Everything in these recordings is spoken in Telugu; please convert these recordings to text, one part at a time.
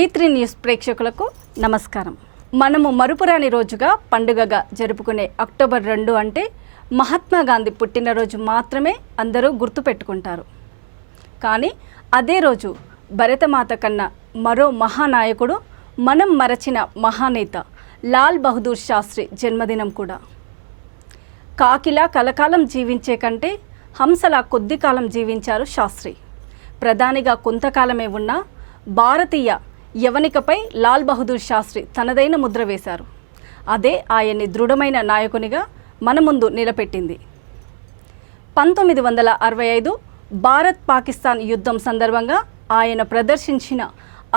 V3 న్యూస్ ప్రేక్షకులకు నమస్కారం. మనము మరుపురాని రోజుగా పండుగగా జరుపుకునే అక్టోబర్ 2 అంటే మహాత్మా గాంధీ పుట్టినరోజు మాత్రమే అందరూ గుర్తుపెట్టుకుంటారు. కానీ అదే రోజు భరతమాత కన్నా మరో మహానాయకుడు, మనం మరచిన మహానేత లాల్ బహదూర్ శాస్త్రి జన్మదినం కూడా. కాకిలా కలకాలం జీవించే కంటే హంసలా కొద్ది కాలం జీవించారు శాస్త్రి. ప్రధానిగా కొంతకాలమే ఉన్న భారతీయ యవనికపై లాల్ బహదూర్ శాస్త్రి తనదైన ముద్ర వేశారు. అదే ఆయన్ని దృఢమైన నాయకునిగా మన ముందు నిలబెట్టింది. 1965 భారత్ పాకిస్తాన్ యుద్ధం సందర్భంగా ఆయన ప్రదర్శించిన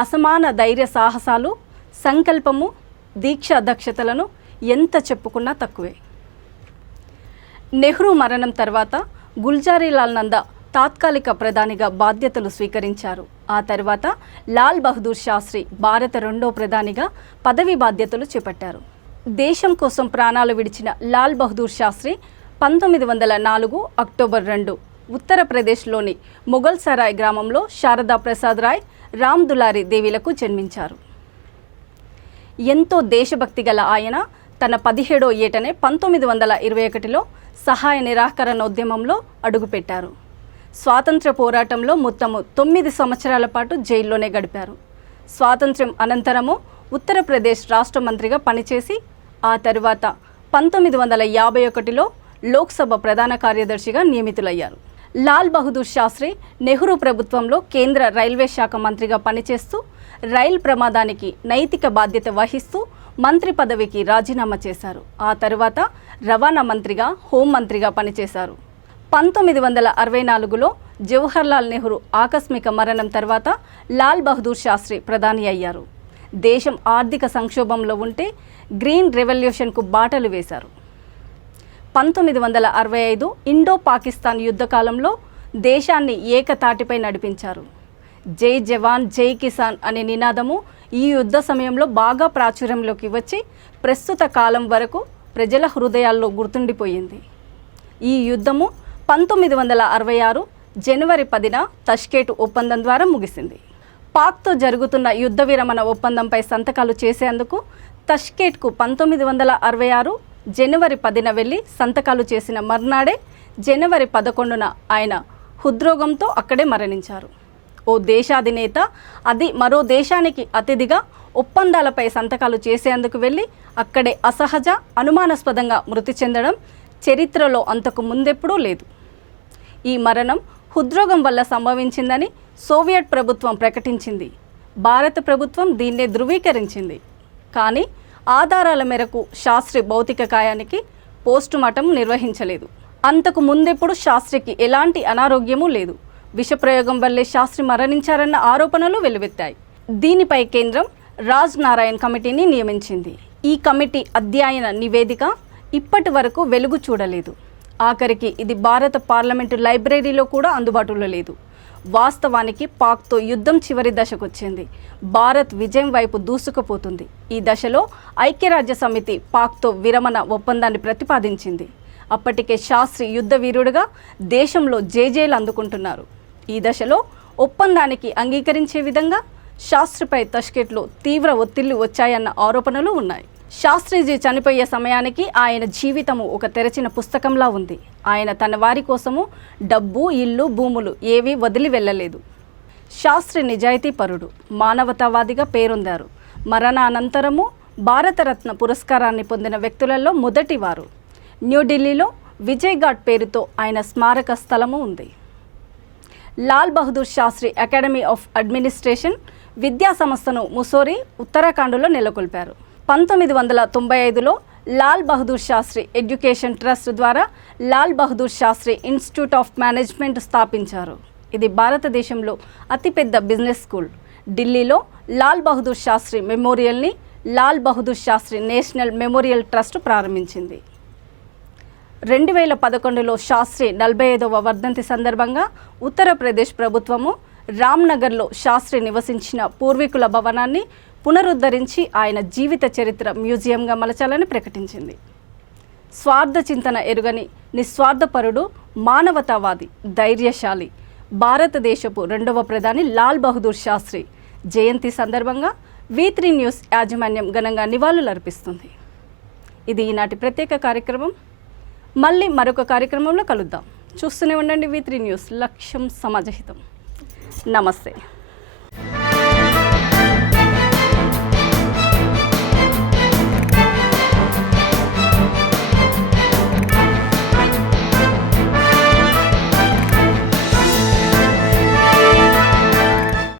అసమాన ధైర్య సాహసాలు, సంకల్పము, దీక్షా దక్షతలను ఎంత చెప్పుకున్నా తక్కువే. నెహ్రూ మరణం తర్వాత గుల్జారీలాల్ నందా తాత్కాలిక ప్రధానిగా బాధ్యతలు స్వీకరించారు. ఆ తర్వాత లాల్ బహదూర్ శాస్త్రి భారత రెండో ప్రధానిగా పదవి బాధ్యతలు చేపట్టారు. దేశం కోసం ప్రాణాలు విడిచిన లాల్ బహదూర్ శాస్త్రి 1904 అక్టోబర్ 2 ఉత్తరప్రదేశ్లోని మొఘల్ సరాయ్ గ్రామంలో శారదా ప్రసాద్ రాయ్, రామ్ దులారి దేవిలకు జన్మించారు. ఎంతో దేశభక్తి గల ఆయన తన 17వ ఏటనే 1921లో సహాయ నిరాకరణోద్యమంలో అడుగుపెట్టారు. స్వాతంత్ర పోరాటంలో మొత్తము 9 సంవత్సరాల పాటు జైల్లోనే గడిపారు. స్వాతంత్ర్యం అనంతరము ఉత్తరప్రదేశ్ రాష్ట్ర మంత్రిగా పనిచేసి ఆ తరువాత 1951లో లోక్సభ ప్రధాన కార్యదర్శిగా నియమితులయ్యారు. లాల్ బహదూర్ శాస్త్రి నెహ్రూ ప్రభుత్వంలో కేంద్ర రైల్వే శాఖ మంత్రిగా పనిచేస్తూ రైల్ ప్రమాదానికి నైతిక బాధ్యత వహిస్తూ మంత్రి పదవికి రాజీనామా చేశారు. ఆ తరువాత రవాణా మంత్రిగా, హోంమంత్రిగా పనిచేశారు. 1964లో జవహర్లాల్ నెహ్రూ ఆకస్మిక మరణం తర్వాత లాల్ బహదూర్ శాస్త్రి ప్రధాని అయ్యారు. దేశం ఆర్థిక సంక్షోభంలో ఉంటే గ్రీన్ రెవల్యూషన్కు బాటలు వేశారు. 1965 ఇండో పాకిస్తాన్ యుద్ధకాలంలో దేశాన్ని ఏకతాటిపై నడిపించారు. జై జవాన్ జై కిసాన్ అనే నినాదము ఈ యుద్ధ సమయంలో బాగా ప్రాచుర్యంలోకి వచ్చి ప్రస్తుత కాలం వరకు ప్రజల హృదయాల్లో గుర్తుండిపోయింది. ఈ యుద్ధము 1966 జనవరి 10న తష్కేట్ ఒప్పందం ద్వారా ముగిసింది. పాక్తో జరుగుతున్న యుద్ధ విరమణ ఒప్పందంపై సంతకాలు చేసేందుకు తష్కేట్కు 1966 జనవరి 10న వెళ్ళి సంతకాలు చేసిన మర్నాడే జనవరి 11న ఆయన హృద్రోగంతో అక్కడే మరణించారు. ఓ దేశాధినేత అది మరో దేశానికి అతిథిగా ఒప్పందాలపై సంతకాలు చేసేందుకు వెళ్ళి అక్కడే అసహజ, అనుమానాస్పదంగా మృతి చెందడం చరిత్రలో అంతకు ముందెప్పుడూ లేదు. ఈ మరణం హృద్రోగం వల్ల సంభవించిందని సోవియట్ ప్రభుత్వం ప్రకటించింది. భారత ప్రభుత్వం దీన్నే ధృవీకరించింది. కానీ ఆధారాల మేరకు శాస్త్రి భౌతిక కాయానికి పోస్టుమార్టం నిర్వహించలేదు. అంతకు ముందెప్పుడు శాస్త్రికి ఎలాంటి అనారోగ్యమూ లేదు. విషప్రయోగం వల్లే శాస్త్రి మరణించారన్న ఆరోపణలు వెలువెత్తాయి. దీనిపై కేంద్రం రాజ్ నారాయణ్ కమిటీని నియమించింది. ఈ కమిటీ అధ్యయన నివేదిక ఇప్పటి వరకు వెలుగు చూడలేదు. ఆఖరికి ఇది భారత పార్లమెంటు లైబ్రరీలో కూడా అందుబాటులో లేదు. వాస్తవానికి పాక్తో యుద్ధం చివరి దశకొచ్చింది. భారత్ విజయం వైపు దూసుకుపోతుంది. ఈ దశలో ఐక్యరాజ్య సమితి పాక్తో విరమణ ఒప్పందాన్ని ప్రతిపాదించింది. అప్పటికే శాస్త్రి యుద్ధ వీరుడుగా దేశంలో జేజేలు అందుకుంటున్నారు. ఈ దశలో ఒప్పందానికి అంగీకరించే విధంగా శాస్త్రిపై తష్కెట్లో తీవ్ర ఒత్తిళ్లు వచ్చాయన్న ఆరోపణలు ఉన్నాయి. శాస్త్రిజీ చనిపోయే సమయానికి ఆయన జీవితము ఒక తెరచిన పుస్తకంలా ఉంది. ఆయన తన వారి కోసము డబ్బు, ఇల్లు, భూములు ఏవీ వదిలి వెళ్ళలేదు. శాస్త్రి నిజాయితీ పరుడు, మానవతావాదిగా పేరొందారు. మరణానంతరము భారతరత్న పురస్కారాన్ని పొందిన వ్యక్తులలో మొదటివారు. న్యూఢిల్లీలో విజయ్ ఘాట్ పేరుతో ఆయన స్మారక స్థలము ఉంది. Lal Bahadur Shastri academy of administration విద్యా సంస్థను ముసోరీ, ఉత్తరాఖండ్లో నెలకొల్పారు. 1995లో లాల్ బహదూర్ శాస్త్రి ఎడ్యుకేషన్ ట్రస్ట్ ద్వారా Lal Bahadur Shastri institute of management స్థాపించారు. ఇది భారతదేశంలో అతిపెద్ద బిజినెస్ స్కూల్. ఢిల్లీలో లాల్ బహదూర్ శాస్త్రి మెమోరియల్ని Lal Bahadur Shastri national memorial trust ప్రారంభించింది. 2011లో శాస్త్రి 45వ వర్ధంతి సందర్భంగా ఉత్తరప్రదేశ్ ప్రభుత్వము రామ్నగర్లో శాస్త్రి నివసించిన పూర్వీకుల భవనాన్ని పునరుద్ధరించి ఆయన జీవిత చరిత్ర మ్యూజియంగా మలచాలని ప్రకటించింది. స్వార్థ చింతన ఎరుగని నిస్వార్థపరుడు, మానవతావాది, ధైర్యశాలి భారతదేశపు రెండవ ప్రధాని లాల్ బహదూర్ శాస్త్రి జయంతి సందర్భంగా V3 న్యూస్ యాజమాన్యం ఘనంగా నివాళులర్పిస్తుంది. ఇది ఈనాటి ప్రత్యేక కార్యక్రమం. మళ్ళీ మరొక కార్యక్రమంలో కలుద్దాం. చూస్తూనే ఉండండి V3 న్యూస్, లక్ష్యం సమాజహితం. నమస్తే.